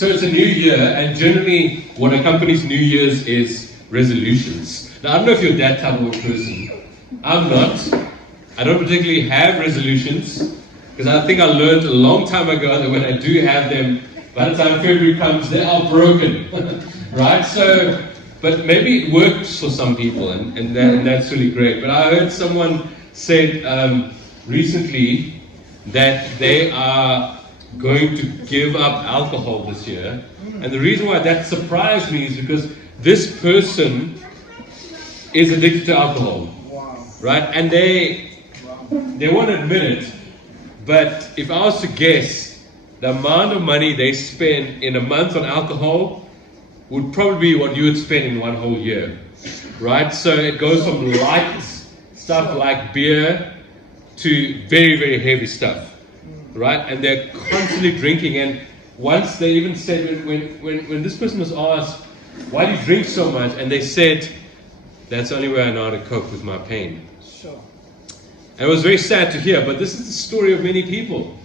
So it's a new year, and generally what accompanies New Year's is resolutions. Now, I don't know if you're that type of person. I'm not. I don't particularly have resolutions, because I think I learned a long time ago that when I do have them, by the time February comes, they are broken. Right? So, but maybe it works for some people, and that's really great. But I heard someone said recently that they are going to give up alcohol this year. And the reason why that surprised me is because this person is addicted to alcohol. Right? And they won't admit it, but if I was to guess, the amount of money they spend in a month on alcohol would probably be what you would spend in one whole year, right? So it goes from light stuff like beer to very, very heavy stuff, right? And they're constantly drinking. And once they even said, when this person was asked, why do you drink so much? And they said, that's the only way I know how to cope with my pain. Sure. And it was very sad to hear, but this is the story of many people.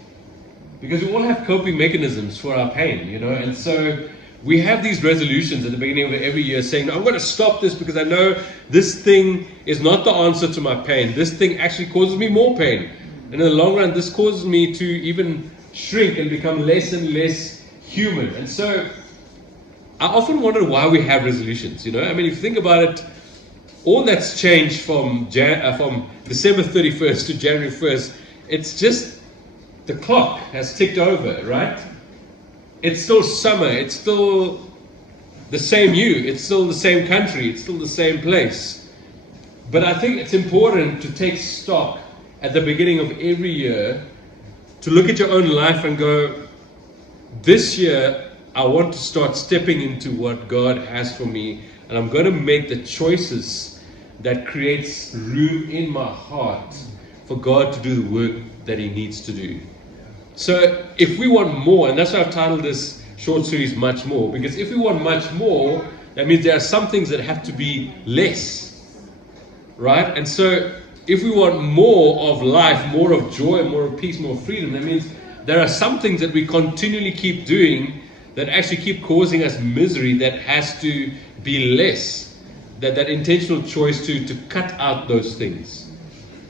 Because we all have coping mechanisms for our pain, you know, and so we have these resolutions at the beginning of every year saying, I'm going to stop this because I know this thing is not the answer to my pain. This thing actually causes me more pain. And in the long run, this causes me to even shrink and become less and less human. And so I often wonder why we have resolutions, you know. I mean, if you think about it, all that's changed from December 31st to January 1st, it's just the clock has ticked over, right? It's still summer, it's still the same you, it's still the same country, it's still the same place. But I think it's important to take stock at the beginning of every year, to look at your own life and go, this year I want to start stepping into what God has for me, and I'm going to make the choices that creates room in my heart for God to do the work that He needs to do. So if we want more, and that's why I've titled this short series Much More, because if we want much more, that means there are some things that have to be less, right? And so if we want more of life, more of joy, more of peace, more of freedom, that means there are some things that we continually keep doing that actually keep causing us misery that has to be less. That intentional choice to cut out those things.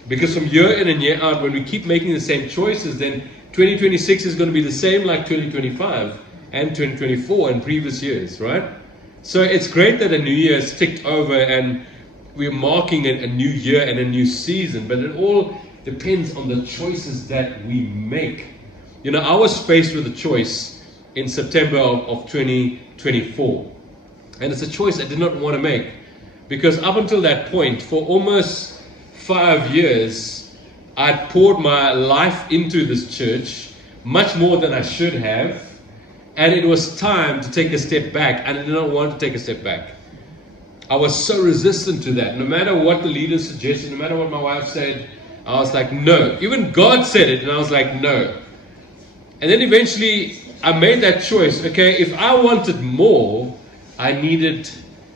Because from year in and year out, when we keep making the same choices, then 2026 is going to be the same like 2025 and 2024 and previous years, right? So it's great that a new year has ticked over and we're marking a new year and a new season, but it all depends on the choices that we make. You know, I was faced with a choice in September of 2024, and it's a choice I did not want to make. Because up until that point, for almost 5 years, I'd poured my life into this church, much more than I should have, and it was time to take a step back, and I did not want to take a step back. I was so resistant to that. No matter what the leaders suggested, no matter what my wife said, I was like, no. Even God said it, and I was like, no. And then eventually, I made that choice. Okay, if I wanted more, I needed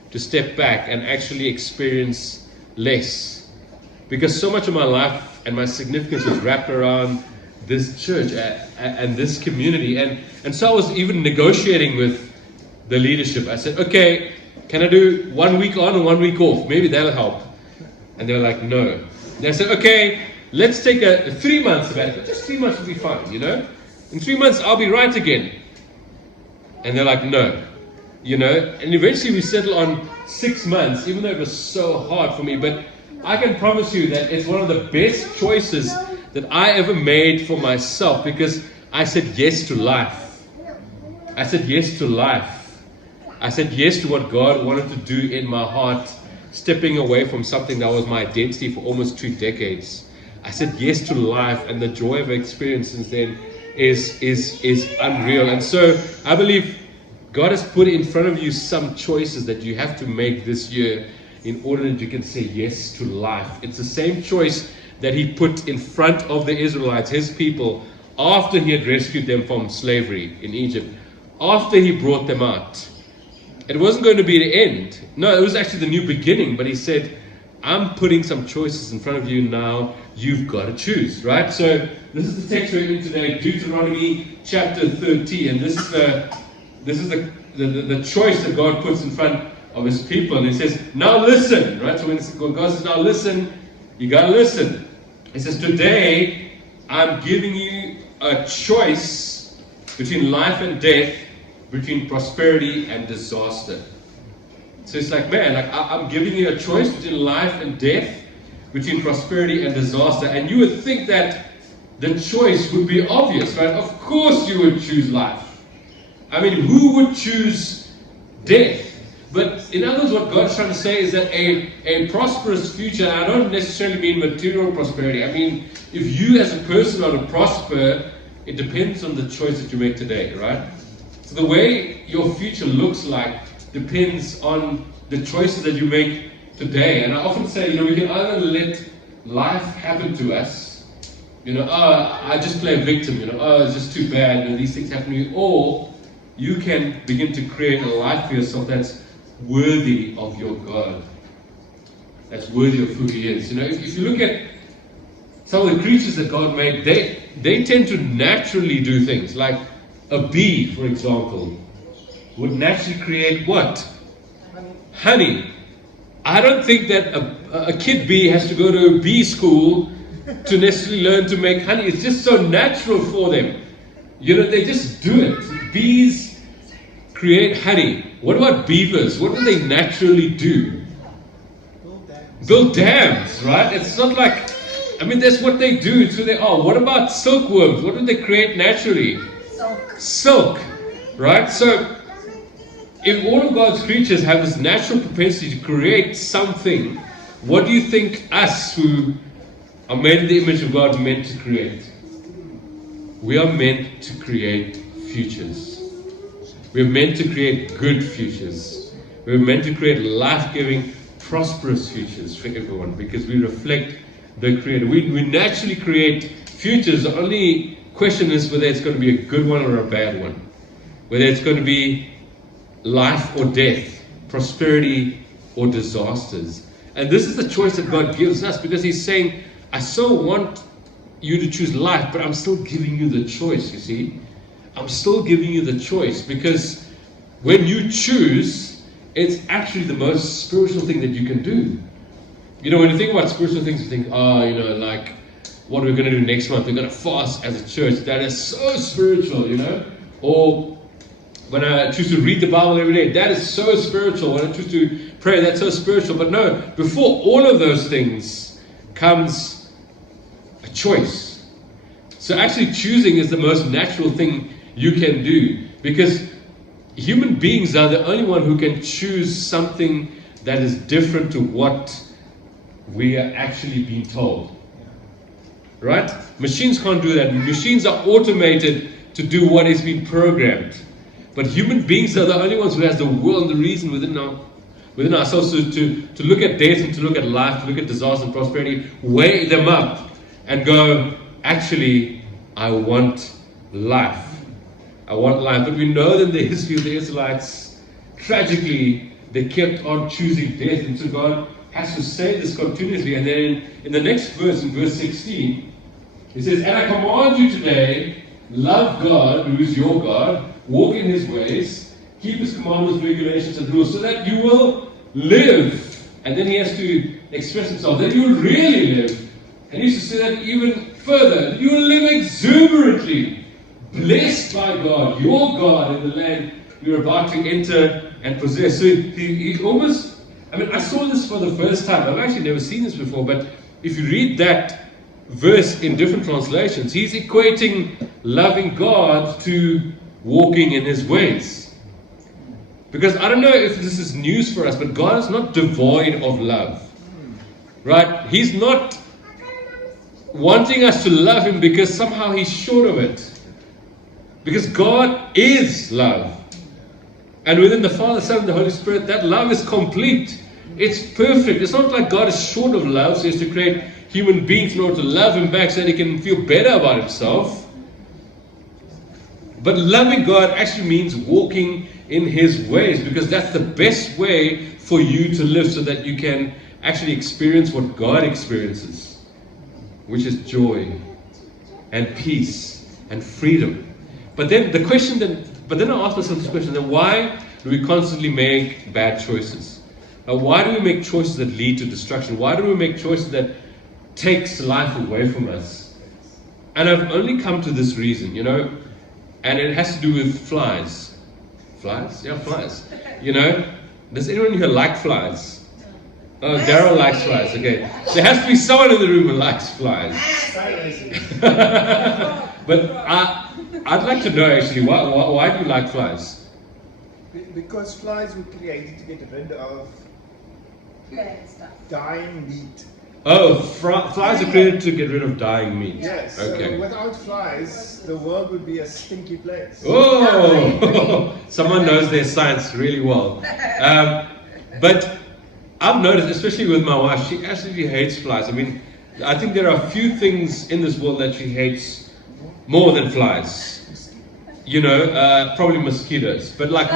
to step back and actually experience less. Because so much of my life and my significance was wrapped around this church and this community. And so I was even negotiating with the leadership. I said, okay, can I do 1 week on and 1 week off? Maybe that'll help. And they were like, no. And I said, okay, let's take a 3 months sabbatical. Just 3 months will be fine, you know? In 3 months, I'll be right again. And they're like, no. You know, and eventually we settled on 6 months, even though it was so hard for me. But I can promise you that it's one of the best choices that I ever made for myself, because I said yes to life. I said yes to life. I said yes to what God wanted to do in my heart, stepping away from something that was my identity for almost 2 decades. I said yes to life, and the joy I've experienced since then is unreal. And so I believe God has put in front of you some choices that you have to make this year in order that you can say yes to life. It's the same choice that He put in front of the Israelites, His people, after He had rescued them from slavery in Egypt, after He brought them out. It wasn't going to be the end. No, it was actually the new beginning, but He said, I'm putting some choices in front of you now. You've got to choose, right? So this is the text we're in today, Deuteronomy chapter 13. And this is this is the choice that God puts in front of his people. And he says, now listen, right? So when God says, now listen, you got to listen. He says, today, I'm giving you a choice between life and death, between prosperity and disaster. So it's like, man, like I'm giving you a choice between life and death, between prosperity and disaster. And you would think that the choice would be obvious, right? Of course you would choose life. I mean, who would choose death? But in other words, what God's trying to say is that a prosperous future, and I don't necessarily mean material prosperity. I mean, if you as a person are to prosper, it depends on the choice that you make today, right? So the way your future looks like depends on the choices that you make today. And I often say, we can either let life happen to us, I just play a victim, it's just too bad, these things happen to me, or you can begin to create a life for yourself that's worthy of your God, that's worthy of who He is. If you look at some of the creatures that God made, they tend to naturally do things. Like a bee, for example, would naturally create what? Honey. I don't think that a kid bee has to go to a bee school to necessarily learn to make honey. It's just so natural for them. They just do it. Bees create honey. What about beavers? What do they naturally do? Build dams, right? It's not like, that's what they do. It's who they are. What about silkworms? What do they create naturally? Silk, right? So, if all of God's creatures have this natural propensity to create something, what do you think us who are made in the image of God are meant to create? We are meant to create futures. We're meant to create good futures. We're meant to create life-giving, prosperous futures for everyone because we reflect the Creator. We naturally create futures. The only question is whether it's going to be a good one or a bad one. Whether it's going to be life or death, prosperity or disasters. And this is the choice that God gives us because He's saying, I so want you to choose life, but I'm still giving you the choice, you see. I'm still giving you the choice because when you choose, it's actually the most spiritual thing that you can do. When you think about spiritual things, you think, like, what are we going to do next month? We're going to fast as a church. That is so spiritual, Or when I choose to read the Bible every day, that is so spiritual. When I choose to pray, that's so spiritual. But no, before all of those things comes a choice. So actually choosing is the most natural thing you can do. Because human beings are the only one who can choose something that is different to what we are actually being told. Right? Machines can't do that. Machines are automated to do what is being programmed. But human beings are the only ones who has the will and the reason within ourselves to look at death and to look at life, to look at disaster and prosperity, weigh them up and go, actually, I want life. I want life. But we know that in the history of the Israelites, tragically, they kept on choosing death. And so God has to say this continuously. And then in the next verse, in verse 16, He says, and I command you today, love God, who is your God, walk in His ways, keep His commandments, regulations, and rules, so that you will live. And then He has to express Himself, that you will really live. And He used to say that even further, you will live exuberantly, blessed by God, your God, in the land you're about to enter and possess. So he almost, I saw this for the first time. I've actually never seen this before, but if you read that verse in different translations, he's equating loving God to walking in His ways. Because I don't know if this is news for us, but God is not devoid of love. Right? He's not wanting us to love Him because somehow He's short of it. Because God is love. And within the Father, Son, and the Holy Spirit, that love is complete. It's perfect. It's not like God is short of love, so He has to create human beings in order to love Him back so that He can feel better about Himself. But loving God actually means walking in His ways, because that's the best way for you to live, so that you can actually experience what God experiences, which is joy and peace and freedom. But then the question but then I ask myself this question, then why do we constantly make bad choices? Why do we make choices that lead to destruction? Why do we make choices that takes life away from us? And I've only come to this reason, and it has to do with flies. Flies? Yeah, flies. Does anyone here like flies? Oh, Daryl likes flies. Okay. There has to be someone in the room who likes flies. But I'd like to know actually, why do you like flies? Because flies were created to get rid of dying meat. Oh, flies are created to get rid of dying meat. Yes. Okay. So without flies, the world would be a stinky place. Oh, someone knows their science really well. But I've noticed, especially with my wife, she absolutely hates flies. I mean, I think there are a few things in this world that she hates more than flies. Probably mosquitoes. But like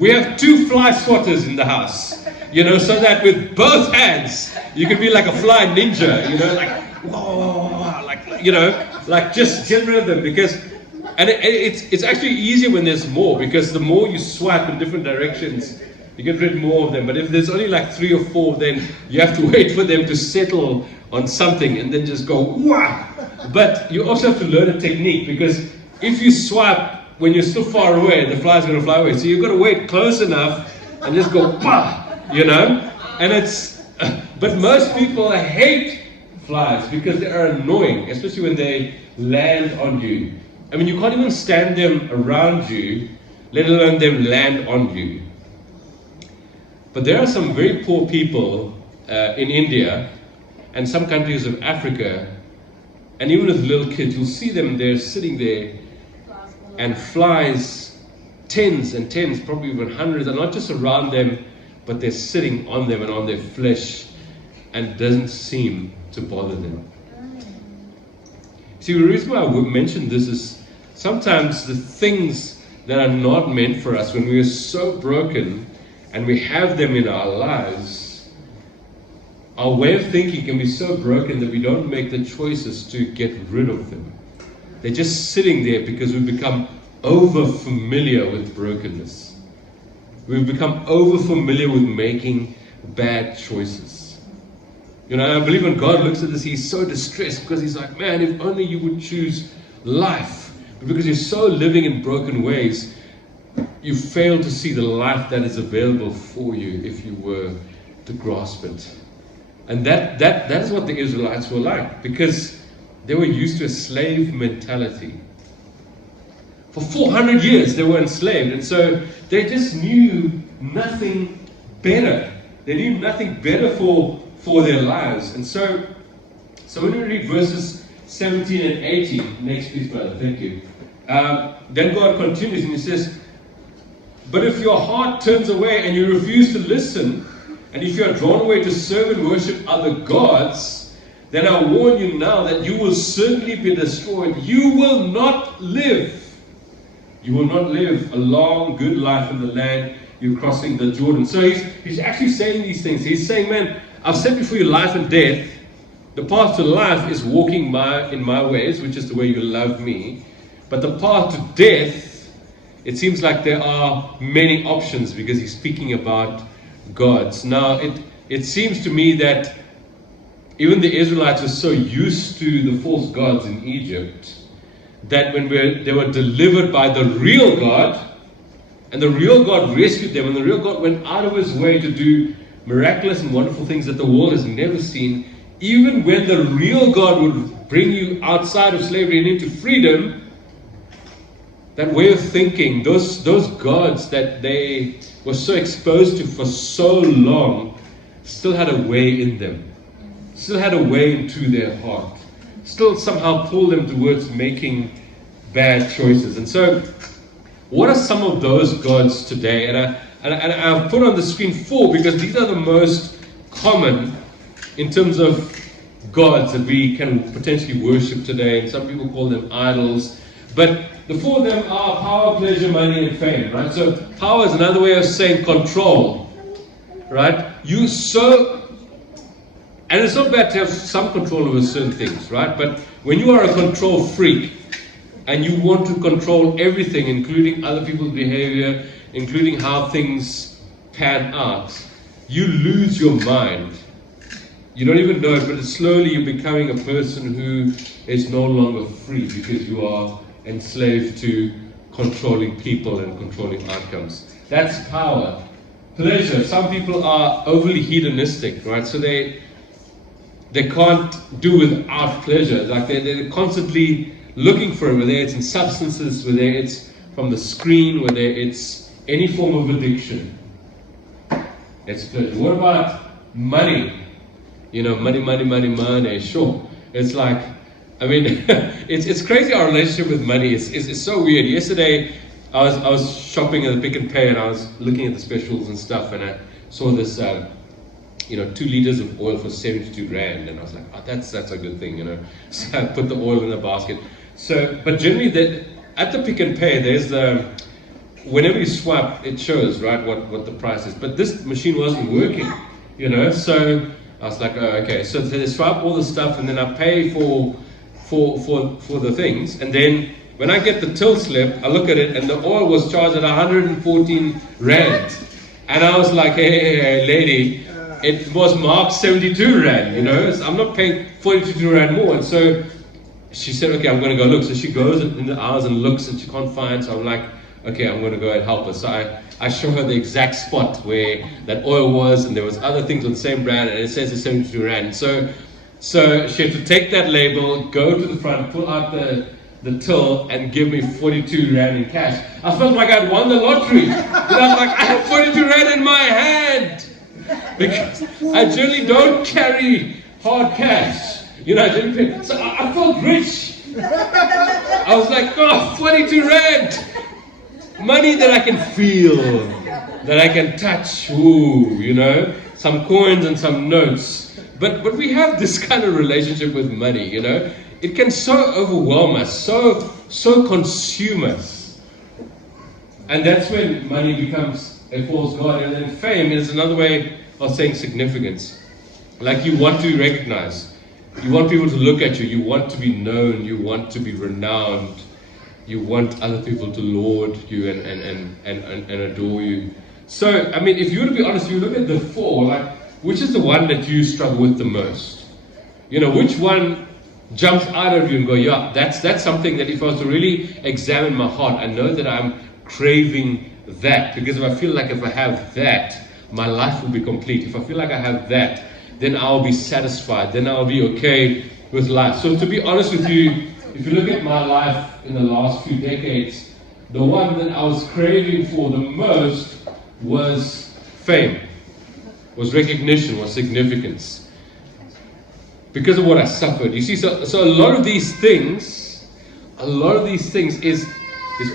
we have 2 fly swatters in the house. So that with both hands you can be like a fly ninja. Like whoa, like just get rid of them and it's actually easier when there's more, because the more you swipe in different directions, you get rid more of them. But if there's only like 3 or 4, then you have to wait for them to settle on something and then just go wah. But you also have to learn a technique, because if you swipe when you're still far away, the fly's going to fly away. So you've got to wait close enough and just go bah, and it's. But most people hate flies because they are annoying, especially when they land on you. I mean, you can't even stand them around you, let alone them land on you. But there are some very poor people in India and some countries of Africa, and even with little kids, you'll see them, they're sitting there, and flies, tens and tens, probably even hundreds, are not just around them, but they're sitting on them and on their flesh, and it doesn't seem to bother them. See, the reason why I would mention this is sometimes the things that are not meant for us, when we are so broken and we have them in our lives, our way of thinking can be so broken that we don't make the choices to get rid of them. They're just sitting there because we've become over familiar with brokenness. We've become over familiar with making bad choices. I believe when God looks at this, He's so distressed, because He's like, man, if only you would choose life. But because you're so living in broken ways, you fail to see the life that is available for you if you were to grasp it. And that is what the Israelites were like, because they were used to a slave mentality. For 400 years they were enslaved, and so they just knew nothing better. They knew nothing better for their lives. And so when we read verses 17 and 18, next please brother, thank you. Then God continues and He says, but if your heart turns away and you refuse to listen, and if you are drawn away to serve and worship other gods, then I warn you now that you will certainly be destroyed. You will not live. You will not live a long, good life in the land you're crossing the Jordan. So he's actually saying these things. He's saying, man, I've set before you life and death. The path to life is walking in my ways, which is the way you love me. But the path to death, it seems like there are many options, because he's speaking about gods. Now, it seems to me that even the Israelites were so used to the false gods in Egypt that when they were delivered by the real God, and the real God rescued them, and the real God went out of His way to do miraculous and wonderful things that the world has never seen, even when the real God would bring you outside of slavery and into freedom, that way of thinking, those gods that they were so exposed to for so long, still had a way in them, still had a way into their heart, still somehow pulled them towards making bad choices. And so, what are some of those gods today? And I've put on the screen 4 because these are the most common in terms of gods that we can potentially worship today. And some people call them idols. But the 4 of them are power, pleasure, money, and fame, right? So power is another way of saying control, right? And it's not bad to have some control over certain things, right? But when you are a control freak, and you want to control everything, including other people's behavior, including how things pan out, you lose your mind. You don't even know it, but slowly you're becoming a person who is no longer free because you are enslaved to controlling people and controlling outcomes. That's power. Pleasure. Some people are overly hedonistic, right? So they can't do without pleasure. Like they're constantly looking for it, whether it's in substances, whether it's from the screen, whether it's any form of addiction. It's pleasure. What about money? You know, money. Sure. It's like, I mean, it's crazy. Our relationship with money is so weird. Yesterday, I was shopping at the Pick and Pay, and I was looking at the specials and stuff, and I saw this, 2 liters of oil for 72 rand, and I was like, oh, that's a good thing, So I put the oil in the basket. So, but generally, at the Pick and Pay, there's whenever you swipe, it shows, right, what the price is. But this machine wasn't working, So I was like, oh, okay. So they swipe all the stuff, and then I pay for the things, and then when I get the till slip, I look at it, and the oil was charged at 114 rand, and I was like, hey, lady, it was marked 72 rand, So I'm not paying 42 rand more. And so she said, okay, I'm going to go look. So she goes in the hours and looks, and she can't find. So I'm like, okay, I'm going to go and help her. So I show her the exact spot where that oil was, and there was other things on the same brand, and it says it's 72 rand. So she had to take that label, go to the front, pull out the till, and give me 42 rand in cash. I felt like I'd won the lottery. I was like, I have 42 rand in my hand. Because I generally don't carry hard cash. I didn't pay. So I felt rich. I was like, 42 rand. Money that I can feel, that I can touch. Ooh, some coins and some notes. But we have this kind of relationship with money, It can so overwhelm us, so consume us. And that's when money becomes a false god. And then fame is another way of saying significance. Like you want to be recognized. You want people to look at you. You want to be known. You want to be renowned. You want other people to laud you and adore you. So, I mean, if you were to be honest, you look at the 4, which is the one that you struggle with the most? Which one jumps out of you and go, yeah, that's something that if I was to really examine my heart, I know that I'm craving that. Because if I feel like if I have that, my life will be complete. If I feel like I have that, then I'll be satisfied. Then I'll be okay with life. So to be honest with you, if you look at my life in the last few decades, the one that I was craving for the most was fame, was recognition, was significance. Because of what I suffered. You see, so a lot of these things is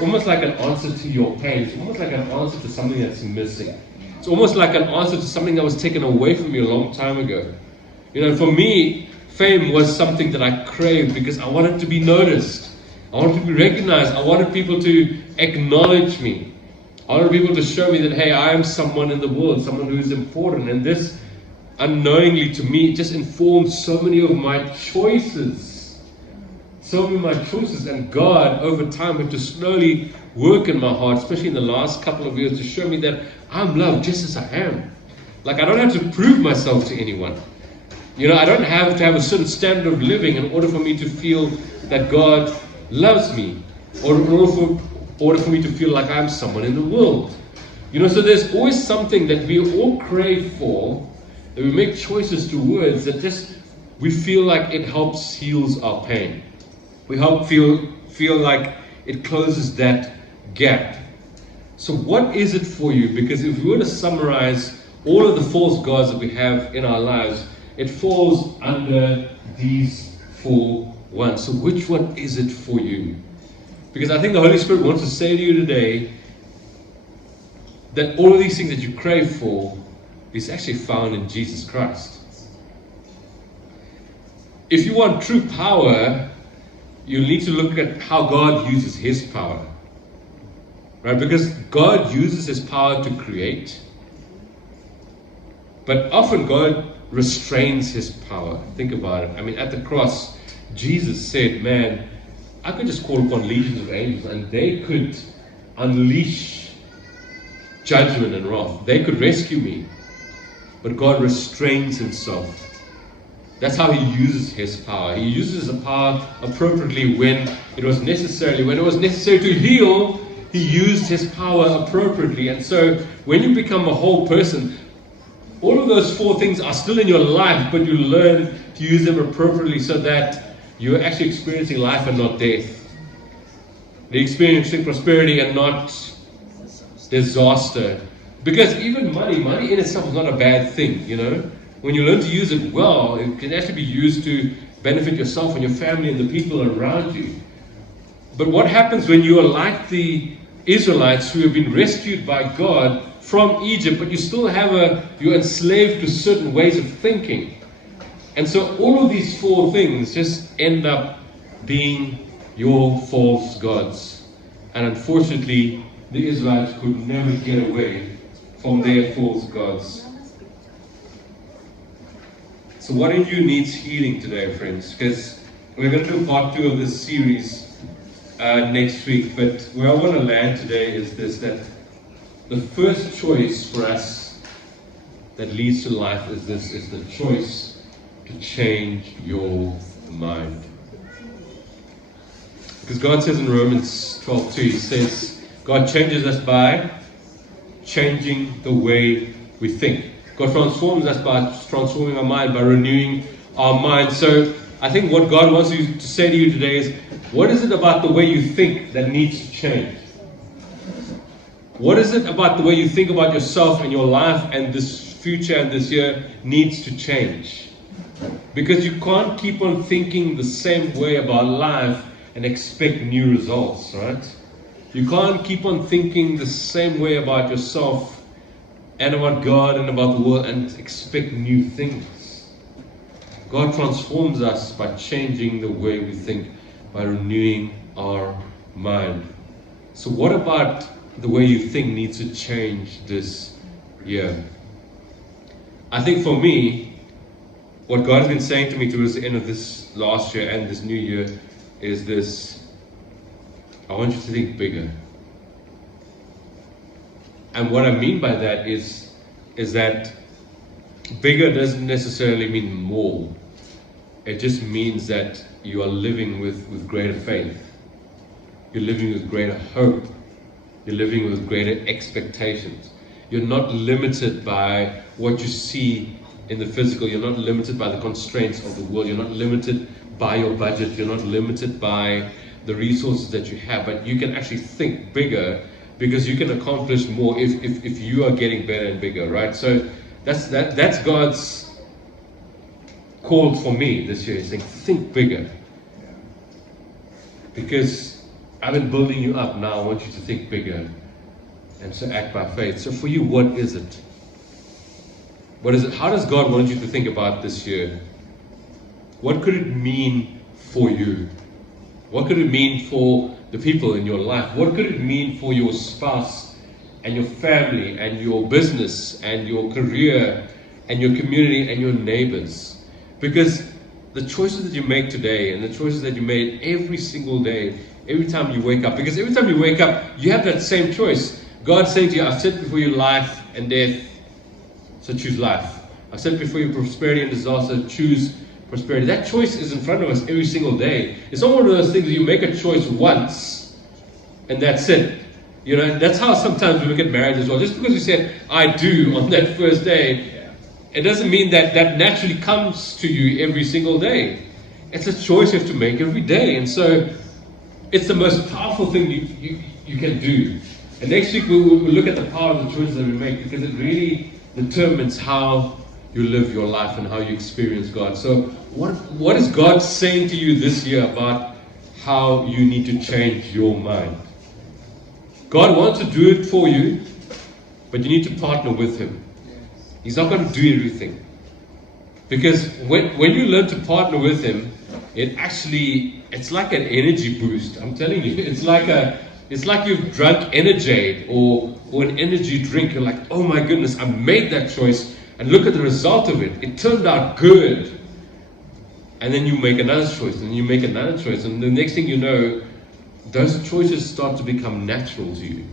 almost like an answer to your pain. It's almost like an answer to something that's missing. It's almost like an answer to something that was taken away from you a long time ago. For me, fame was something that I craved because I wanted to be noticed. I wanted to be recognized. I wanted people to acknowledge me. I wanted people to show me that, hey, I am someone in the world, someone who is important. And this, unknowingly to me, just informed so many of my choices. And God, over time, had to slowly work in my heart, especially in the last couple of years, to show me that I'm loved just as I am. I don't have to prove myself to anyone. I don't have to have a certain standard of living in order for me to feel that God loves me, or in order for me to feel like I'm someone in the world. So there's always something that we all crave for, that we make choices towards, that just we feel like it helps heals our pain. We feel like it closes that gap. So what is it for you? Because if we were to summarize all of the false gods that we have in our lives, it falls under these 4 ones. So which one is it for you? Because I think the Holy Spirit wants to say to you today that all of these things that you crave for is actually found in Jesus Christ. If you want true power, you need to look at how God uses His power. Right? Because God uses His power to create, but often God restrains His power. Think about it. I mean, at the cross, Jesus said, man, I could just call upon legions of angels and they could unleash judgment and wrath. They could rescue me. But God restrains himself. That's how he uses his power. He uses the power appropriately when it was necessary. When it was necessary to heal, he used his power appropriately. And so when you become a whole person, all of those four things are still in your life, but you learn to use them appropriately so that you're actually experiencing life and not death. You're experiencing prosperity and not disaster. Because even money in itself is not a bad thing, you know. When you learn to use it well, it can actually be used to benefit yourself and your family and the people around you. But what happens when you are like the Israelites who have been rescued by God from Egypt, but you still you're enslaved to certain ways of thinking. And so all of these four things just end up being your false gods. And unfortunately, the Israelites could never get away from their false gods. So what in you needs healing today, friends? Because we're going to do part 2 of this series next week. But where I want to land today is this, that the first choice for us that leads to life is the choice to change your mind. Because God says in Romans 12:2, he says, God changes us by changing the way we think. God transforms us by transforming our mind, by renewing our mind. So I think what God wants you to say to you today is, what is it about the way you think that needs to change? What is it about the way you think about yourself and your life and this future and this year needs to change? Because you can't keep on thinking the same way about life and expect new results, right? You can't keep on thinking the same way about yourself and about God and about the world and expect new things. God transforms us by changing the way we think, by renewing our mind. So what about the way you think needs to change this year? I think for me, what God has been saying to me towards the end of this last year and this new year is this: I want you to think bigger. And what I mean by that is that bigger doesn't necessarily mean more. It just means that you are living with greater faith. You're living with greater hope. You're living with greater expectations. You're not limited by what you see in the physical. You're not limited by the constraints of the world. You're not limited by your budget. You're not limited by the resources that you have. But you can actually think bigger, because you can accomplish more if you are getting better and bigger, right? So that's God's call for me this year. He's saying, think bigger. Because I've been building you up, now I want you to think bigger. And so act by faith. So for you, what is it? What is it? How does God want you to think about this year? What could it mean for you? What could it mean for the people in your life? What could it mean for your spouse and your family and your business and your career and your community and your neighbors? Because the choices that you make today and the choices that you made every single day, every time you wake up, because every time you wake up, you have that same choice. God's saying to you, I've set before you life and death, so choose life. I've set before you prosperity and disaster, choose prosperity. That choice is in front of us every single day. It's not one of those things that you make a choice once and that's it. You know, and that's how sometimes we look at marriage as well. Just because you said, I do on that first day, it doesn't mean that that naturally comes to you every single day. It's a choice you have to make every day. And so it's the most powerful thing you can do. And next week we'll look at the power of the choices that we make, because it really determines how you live your life and how you experience God. So what is God saying to you this year about how you need to change your mind? God wants to do it for you, but you need to partner with Him. He's not going to do everything. Because when you learn to partner with Him, it's like an energy boost. I'm telling you, it's like you've drunk Energade or an energy drink. You're like, oh my goodness, I made that choice, and look at the result of it. It turned out good. And then you make another choice, and you make another choice, and the next thing you know, those choices start to become natural to you.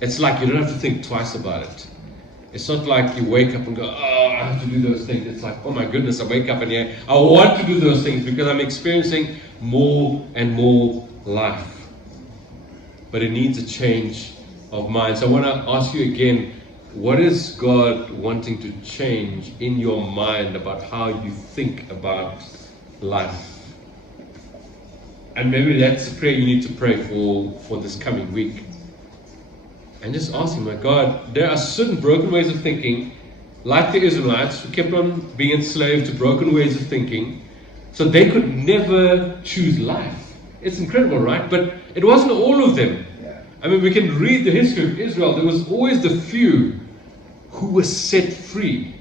It's like you don't have to think twice about it. It's not like you wake up and go, oh, I have to do those things. It's like, oh my goodness, I wake up and yeah, I want to do those things because I'm experiencing more and more life. But it needs a change of mind. So I want to ask you again, what is God wanting to change in your mind about how you think about life? And maybe that's a prayer you need to pray for this coming week. And just ask Him, my God, there are certain broken ways of thinking, like the Israelites, who kept on being enslaved to broken ways of thinking, so they could never choose life. It's incredible, right? But it wasn't all of them. I mean, we can read the history of Israel. There was always the few who were set free.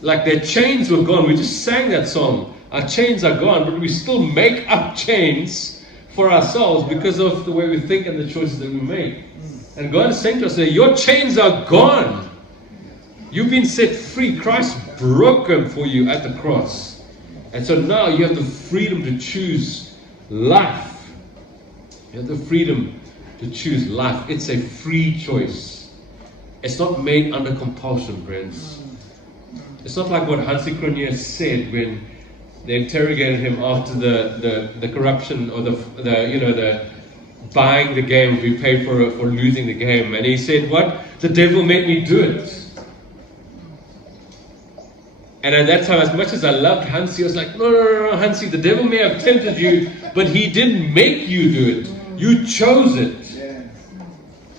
Like their chains were gone. We just sang that song. Our chains are gone, but we still make up chains for ourselves because of the way we think and the choices that we make. And God is saying to us, your chains are gone. You've been set free. Christ broke them for you at the cross. And so now you have the freedom to choose life. You have the freedom to choose life. It's a free choice. It's not made under compulsion, friends. It's not like what Hansi Cronje said when they interrogated him after the corruption or the buying the game we paid for losing the game, and he said, "What? The devil made me do it." And at that time, as much as I loved Hansi, I was like, no, Hansi, the devil may have tempted you, but he didn't make you do it. You chose it.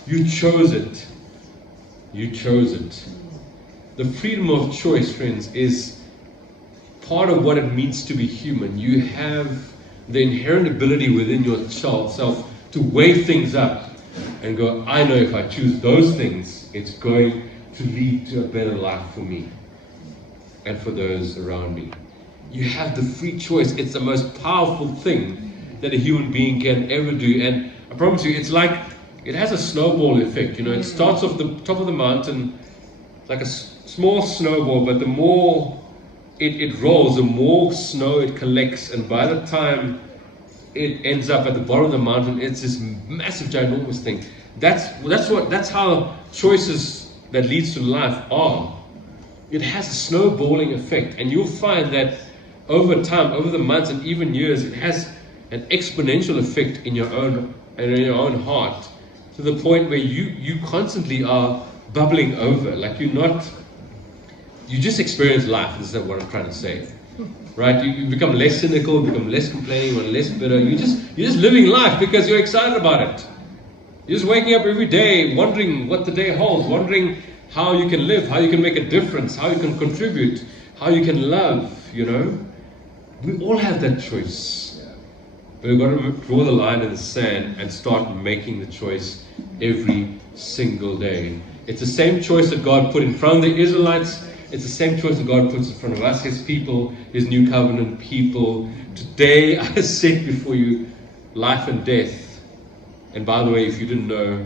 You chose it. You chose it. The freedom of choice, friends, is part of what it means to be human. You have the inherent ability within yourself to weigh things up and go, I know if I choose those things, it's going to lead to a better life for me and for those around me. You have the free choice. It's the most powerful thing that a human being can ever do. And I promise you, it's like, it has a snowball effect. It starts off the top of the mountain, like a small snowball, but the more it rolls, the more snow it collects, and by the time it ends up at the bottom of the mountain, it's this massive, ginormous thing. That's how choices that leads to life are. It has a snowballing effect, and you'll find that over time, over the months and even years, it has an exponential effect in your own heart, to the point where you constantly are bubbling over. Like you just experience life. This is what I'm trying to say, right? You become less cynical, become less complaining, less bitter. You're just living life because you're excited about it. You're just waking up every day, wondering what the day holds, wondering how you can live, how you can make a difference, how you can contribute, how you can love. We all have that choice. But we've got to draw the line in the sand and start making the choice every single day. It's the same choice that God put in front of the Israelites. It's the same choice that God puts in front of us, His people, His new covenant people. Today I set before you life and death. And by the way, if you didn't know,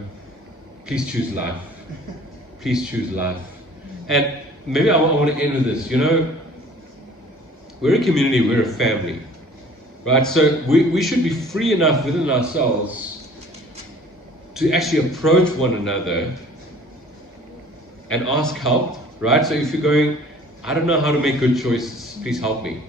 please choose life. Please choose life. And maybe I want to end with this. We're a community, we're a family. Right? So we should be free enough within ourselves to actually approach one another and ask help. Right? So if you're going, I don't know how to make good choices, please help me.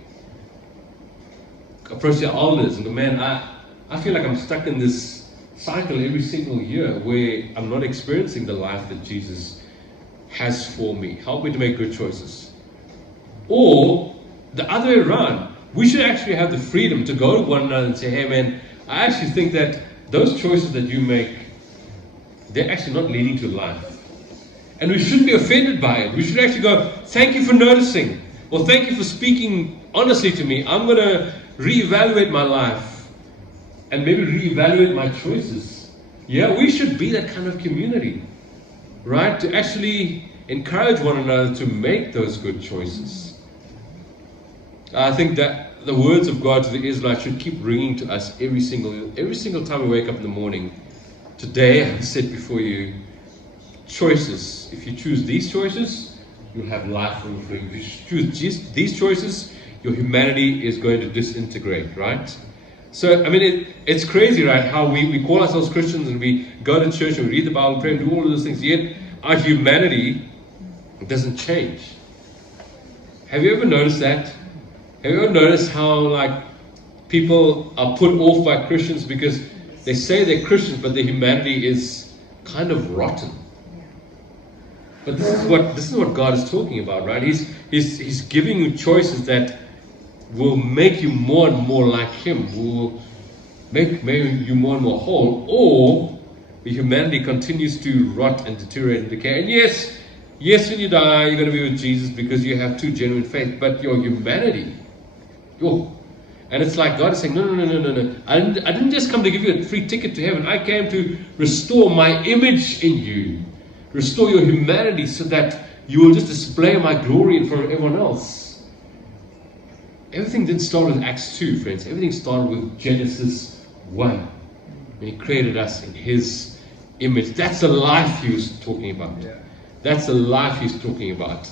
Approach your elders and go, man, I feel like I'm stuck in this cycle every single year where I'm not experiencing the life that Jesus has for me. Help me to make good choices. Or the other way around, we should actually have the freedom to go to one another and say, hey man, I actually think that those choices that you make, they're actually not leading to life. And we shouldn't be offended by it. We should actually go, thank you for noticing. Or thank you for speaking honestly to me. I'm going to reevaluate my life and maybe reevaluate my choices. Yeah, we should be that kind of community, right? To actually encourage one another to make those good choices. I think that the words of God to the Israelites should keep ringing to us every single time we wake up in the morning. Today I set before you choices. If you choose these choices, you'll have life overflowing. If you choose these choices, your humanity is going to disintegrate, right? So, I mean, it's crazy, right? How we call ourselves Christians and we go to church and we read the Bible, pray, and do all of those things, yet our humanity doesn't change. Have you ever noticed that? Have you ever noticed how, like, people are put off by Christians because they say they're Christians, but their humanity is kind of rotten? But this is what God is talking about, right? He's giving you choices that will make you more and more like Him, will make you more and more whole, or the humanity continues to rot and deteriorate and decay. And yes, when you die, you're going to be with Jesus because you have true, genuine faith. But your humanity, and it's like God is saying, no. I didn't just come to give you a free ticket to heaven. I came to restore my image in you, restore your humanity, so that you will just display my glory in front of everyone else. Everything didn't start with Acts 2, friends. Everything started with Genesis 1. And He created us in His image. That's the life He was talking about. Yeah. That's the life He's talking about.